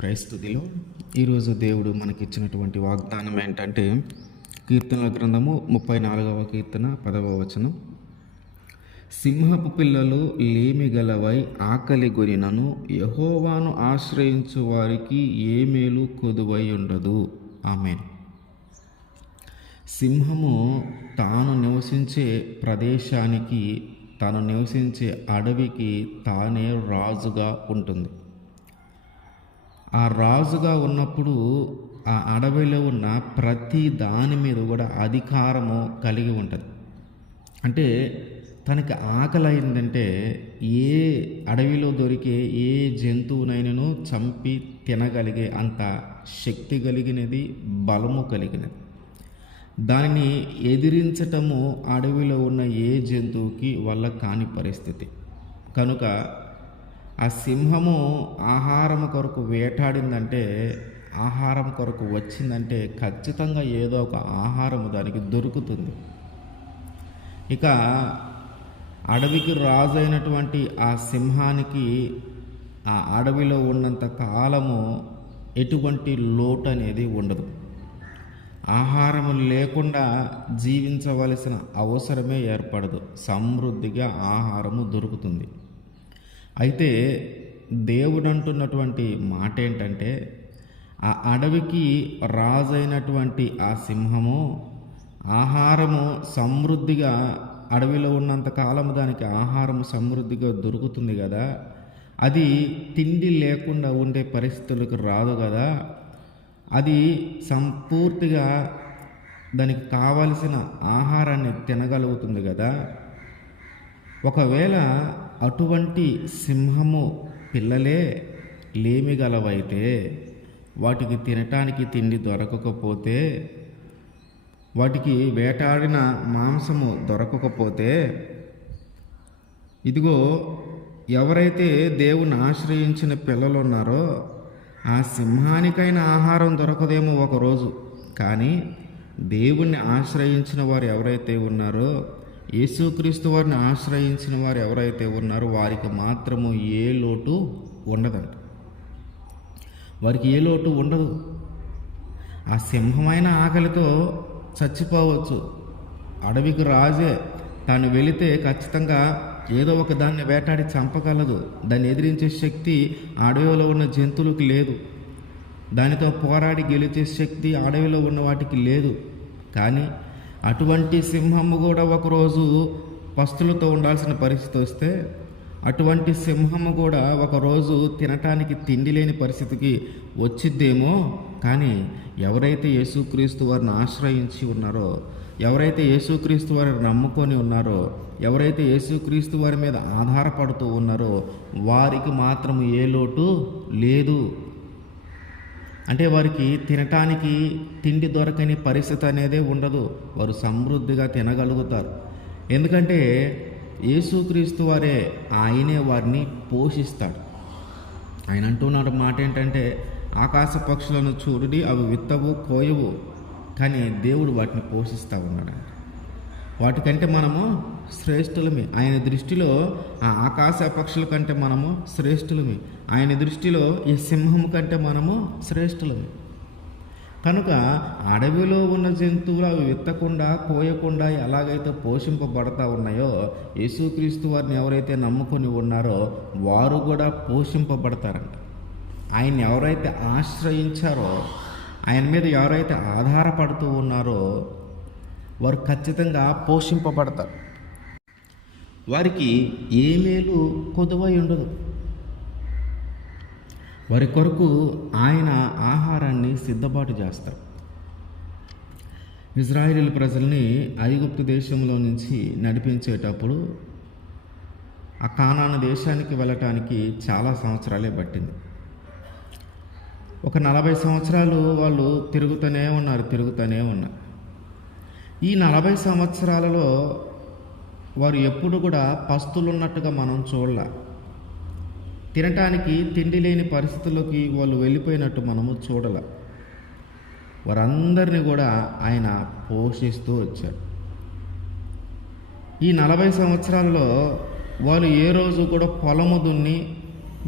క్రైస్తుదిలో ఈరోజు దేవుడు మనకిచ్చినటువంటి వాగ్దానం ఏంటంటే కీర్తనల గ్రంథము 34వ కీర్తన 10వ వచనం. సింహపు పిల్లలు లేమి గలవై ఆకలి గొనినను యెహోవాను ఆశ్రయించు వారికి ఏ మేలు కొదువై ఉండదు. ఆమేన్. సింహము తాను నివసించే ప్రదేశానికి, తాను నివసించే అడవికి తానే రాజుగా ఉంటుంది. ఆ రాజుగా ఉన్నప్పుడు ఆ అడవిలో ఉన్న ప్రతి దాని మీద కూడా అధికారము కలిగి ఉంటుంది. అంటే తనకి ఆకలి అయిందంటే ఏ అడవిలో దొరికే ఏ జంతువునైనను చంపి తినగలిగే అంత శక్తి కలిగినది, బలము కలిగినది. దానిని ఎదిరించటము అడవిలో ఉన్న ఏ జంతువుకి వల్ల కాని పరిస్థితి. కనుక ఆ సింహము ఆహారం కొరకు వేటాడిందంటే, ఆహారం కొరకు వచ్చిందంటే ఖచ్చితంగా ఏదో ఒక ఆహారము దానికి దొరుకుతుంది. ఇక అడవికి రాజు అయినటువంటి ఆ సింహానికి ఆ అడవిలో ఉన్నంత కాలము ఎటువంటి లోటు అనేది ఉండదు. ఆహారము లేకుండా జీవించవలసిన అవసరమే ఏర్పడదు. సమృద్ధిగా ఆహారము దొరుకుతుంది. అయితే దేవుడు అంటున్నటువంటి మాట ఏంటంటే, ఆ అడవికి రాజైనటువంటి ఆ సింహము ఆహారము సమృద్ధిగా, అడవిలో ఉన్నంత కాలము దానికి ఆహారము సమృద్ధిగా దొరుకుతుంది కదా, అది తిండి లేకుండా ఉండే పరిస్థితులకు రాదు కదా, అది సంపూర్తిగా దానికి కావలసిన ఆహారాన్ని తినగలుగుతుంది కదా. ఒకవేళ అటువంటి సింహము పిల్లలే లేమిగలవైతే, వాటికి తినటానికి తిండి దొరకకపోతే, వాటికి వేటాడిన మాంసము దొరకకపోతే, ఇదిగో ఎవరైతే దేవుని ఆశ్రయించిన పిల్లలు ఉన్నారో ఆ సింహానికైనా ఆహారం దొరకదేమో ఒకరోజు. కానీ దేవుణ్ణి ఆశ్రయించిన వారు ఎవరైతే ఉన్నారో, యేసుక్రీస్తు వారిని ఆశ్రయించిన వారు ఎవరైతే ఉన్నారో వారికి మాత్రము ఏ లోటు ఉండదంట. వారికి ఏ లోటు ఉండదు. ఆ సింహమైన ఆకలితో చచ్చిపోవచ్చు. అడవికి రాజే తాను వెళితే ఖచ్చితంగా ఏదో ఒక దాన్ని వేటాడి చంపగలదు. దాన్ని ఎదిరించే శక్తి అడవిలో ఉన్న జంతువులకు లేదు. దానితో పోరాడి గెలిచే శక్తి అడవిలో ఉన్న వాటికి లేదు. కానీ అటువంటి సింహము కూడా ఒకరోజు పస్తులతో ఉండాల్సిన పరిస్థితి వస్తే, అటువంటి సింహము కూడా ఒకరోజు తినటానికి తిండి లేని పరిస్థితికి వచ్చిద్దేమో. కానీ ఎవరైతే యేసుక్రీస్తు వారిని ఆశ్రయించి ఉన్నారో, ఎవరైతే యేసుక్రీస్తు వారిని నమ్ముకొని ఉన్నారో, ఎవరైతే యేసుక్రీస్తు వారి మీద ఆధారపడుతూ ఉన్నారో వారికి మాత్రం ఏ లోటు లేదు. అంటే వారికి తినటానికి తిండి దొరకని పరిస్థితి అనేదే ఉండదు. వారు సమృద్ధిగా తినగలుగుతారు. ఎందుకంటే యేసుక్రీస్తు వారే, ఆయనే వారిని పోషిస్తాడు. ఆయన అంటున్న మాట ఏంటంటే, ఆకాశ పక్షులను చూడుడి, అవి విత్తవు కోయవు, కానీ దేవుడు వాటిని పోషిస్తూ ఉన్నాడు. వాటికంటే మనము శ్రేష్ఠులమే. ఆయన దృష్టిలో ఆ ఆకాశ పక్షుల కంటే మనము శ్రేష్ఠులమే. ఆయన దృష్టిలో ఈ సింహము కంటే మనము శ్రేష్ఠులమే. కనుక అడవిలో ఉన్న జంతువులు అవి విత్తకుండా కోయకుండా ఎలాగైతే పోషింపబడతా ఉన్నాయో, యేసుక్రీస్తు వారిని ఎవరైతే నమ్ముకొని ఉన్నారో వారు కూడా పోషింపబడతారంట. ఆయన్ని ఎవరైతే ఆశ్రయించారో, ఆయన మీద ఎవరైతే ఆధారపడుతూ ఉన్నారో వారు ఖచ్చితంగా పోషింపబడతారు. వారికి ఏ మేలు కొదువై ఉండదు. వారి కొరకు ఆయన ఆహారాన్ని సిద్ధపాటు చేస్తారు. ఇజ్రాయేలు ప్రజల్ని ఐగుప్తు దేశంలో నుంచి నడిపించేటప్పుడు ఆ కానాను దేశానికి వెళ్ళటానికి చాలా సంవత్సరాలే పట్టింది. ఒక 40 సంవత్సరాలు వాళ్ళు తిరుగుతూనే ఉన్నారు. ఈ 40 సంవత్సరాలలో వారు ఎప్పుడు కూడా పస్తులున్నట్టుగా మనం చూడలే. తినటానికి తిండి లేని పరిస్థితుల్లోకి వాళ్ళు వెళ్ళిపోయినట్టు మనము చూడలే. వారందరినీ కూడా ఆయన పోషిస్తూ వచ్చాడు. ఈ 40 సంవత్సరాలలో వాళ్ళు ఏ రోజు కూడా పొలము దున్ని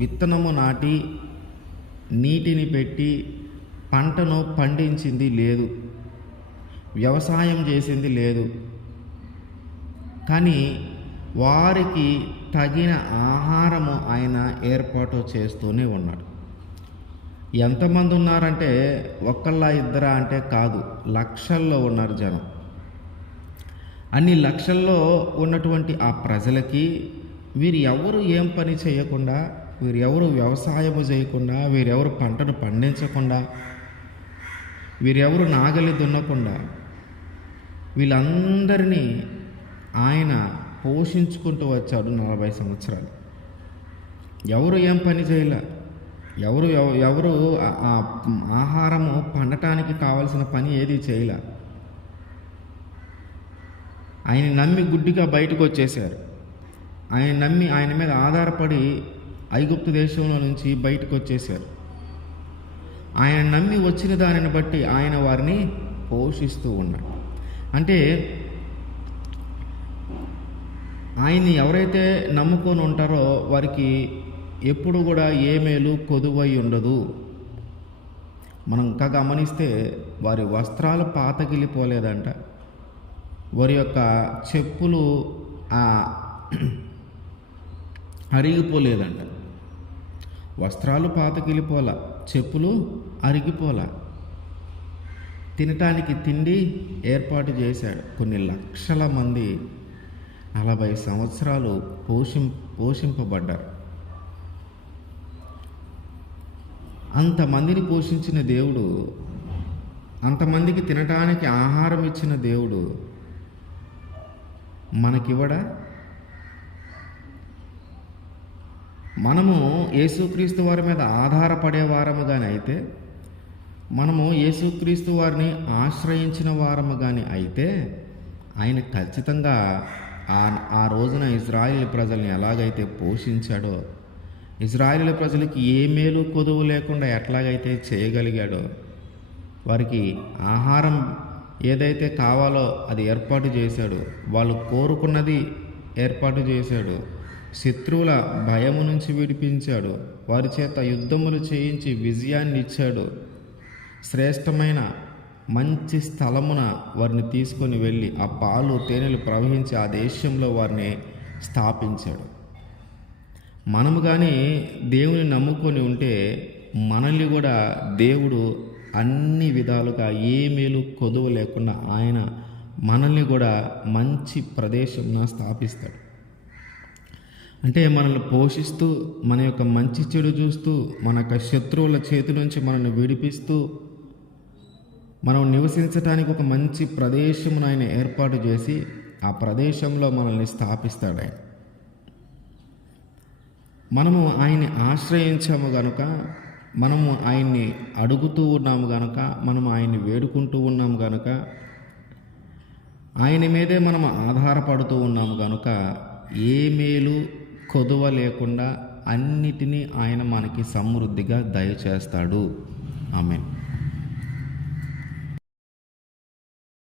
విత్తనము నాటి నీటిని పెట్టి పంటను పండించింది లేదు, వ్యవసాయం చేసింది లేదు. కానీ వారికి తగిన ఆహారము ఆయన ఏర్పాటు చేస్తూనే ఉన్నాడు. ఎంతమంది ఉన్నారంటే ఒక్కళ్ళ ఇద్దరా అంటే కాదు, లక్షల్లో ఉన్నారు జనం. అన్ని లక్షల్లో ఉన్నటువంటి ఆ ప్రజలకి వీరు ఎవరు ఏం పని చేయకుండా, వీరు ఎవరు వ్యవసాయము చేయకుండా, వీరెవరు పంటను పండించకుండా, వీరెవరు నాగలి దున్నకుండా వీళ్ళందరినీ ఆయన పోషించుకుంటూ వచ్చాడు 40 సంవత్సరాలు. ఎవరు ఏం పని చేయలే, ఎవరు ఆ ఆహారము పండటానికి కావలసిన పని ఏది చేయలే. ఆయన నమ్మి గుడ్డిగా బయటకు వచ్చేసారు. ఆయన నమ్మి ఆయన మీద ఆధారపడి ఐగుప్తు దేశంలో నుంచి బయటకు వచ్చేసారు. ఆయన నమ్మి వచ్చిన దానిని బట్టి ఆయన వారిని పోషిస్తూ ఉన్నాడు. అంటే ఆయన్ని ఎవరైతే నమ్ముకొని ఉంటారో వారికి ఎప్పుడు కూడా ఏ మేలు కొదువై ఉండదు. మనం ఇంకా గమనిస్తే వారి వస్త్రాలు పాతగిలిపోలేదంట, వారి యొక్క చెప్పులు అరిగిపోలేదంట. వస్త్రాలు పాతగిలిపోలా, చెప్పులు అరిగిపోలా. తినటానికి తిండి ఏర్పాటు చేశాడు. కొన్ని లక్షల మంది 40 సంవత్సరాలు పోషింపబడ్డారు. అంతమందిని పోషించిన దేవుడు, అంతమందికి తినటానికి ఆహారం ఇచ్చిన దేవుడు మనకివ్వడా? మనము యేసుక్రీస్తు వారి మీద ఆధారపడే వారము కానీ అయితే, మనము యేసుక్రీస్తు వారిని ఆశ్రయించిన వారము కానీ అయితే, ఆయన ఖచ్చితంగా ఆ రోజున ఇజ్రాయేలు ప్రజల్ని ఎలాగైతే పోషించాడో, ఇజ్రాయేలు ప్రజలకి ఏ మేలు కొదువు లేకుండా ఎట్లాగైతే చేయగలిగాడో, వారికి ఆహారం ఏదైతే కావాలో అది ఏర్పాటు చేశాడు, వాళ్ళు కోరుకున్నది ఏర్పాటు చేశాడు, శత్రువుల భయము నుంచి విడిపించాడు, వారి చేత యుద్ధములు చేయించి విజయాన్ని ఇచ్చాడు, శ్రేష్టమైన మంచి స్థలమున వారిని తీసుకొని వెళ్ళి ఆ పాలు తేనెలు ప్రవహించి ఆ దేశంలో వారిని స్థాపించాడు. మనము కానీ దేవుని నమ్ముకొని ఉంటే మనల్ని కూడా దేవుడు అన్ని విధాలుగా ఏ మేలు కొదువు లేకుండా ఆయన మనల్ని కూడా మంచి ప్రదేశంలో స్థాపిస్తాడు. అంటే మనల్ని పోషిస్తూ, మన యొక్క మంచి చెడు చూస్తూ, మన యొక్క శత్రువుల చేతి నుంచి మనల్ని విడిపిస్తూ, మనం నివసించడానికి ఒక మంచి ప్రదేశమును ఆయన ఏర్పాటు చేసి ఆ ప్రదేశంలో మనల్ని స్థాపిస్తాడు ఆయన. మనము ఆయన్ని ఆశ్రయించాము గనుక, మనము ఆయన్ని అడుగుతూ ఉన్నాము గనుక, మనము ఆయన్ని వేడుకుంటూ ఉన్నాము గనుక, ఆయన మీదే మనము ఆధారపడుతూ ఉన్నాము గనుక ఏ మేలు కొదువ లేకుండా అన్నిటినీ ఆయన మనకి సమృద్ధిగా దయచేస్తాడు. ఆమేన్.